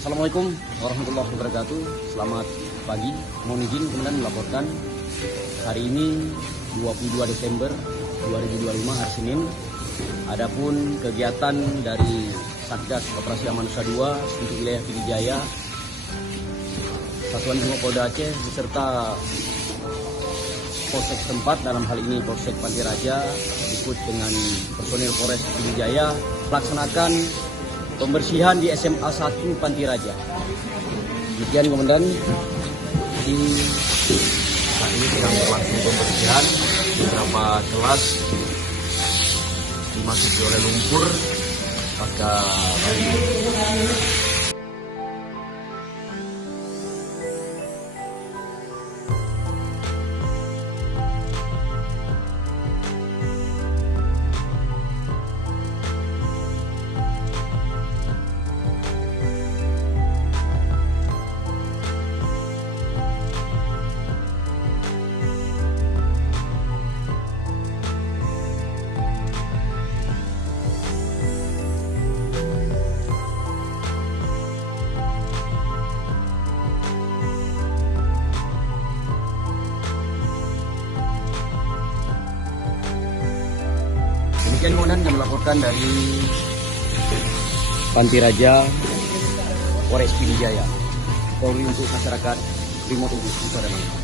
Assalamualaikum warahmatullahi wabarakatuh. Selamat pagi. Mohon izin kemudian melaporkan hari ini 22 Desember 2025 hari Senin. Adapun kegiatan dari Satgas Operasi Aman Nusa 2 untuk wilayah Pidijaya, Satuan Brimob Polda Aceh beserta Polsek setempat, dalam hal ini Polsek Panti Raja ikut dengan personil Polres Pidijaya melaksanakan pembersihan di SMA 1 Panti Raja. Demikian Komandan, Di saat ini sedang berlangsung pembersihan beberapa kelas dimasuki oleh lumpur pasca banjir. demikian Komandan yang melaporkan dari Panti Raja Polres Pidijaya. Polri untuk masyarakat, Brimob untuk Nusa Dua.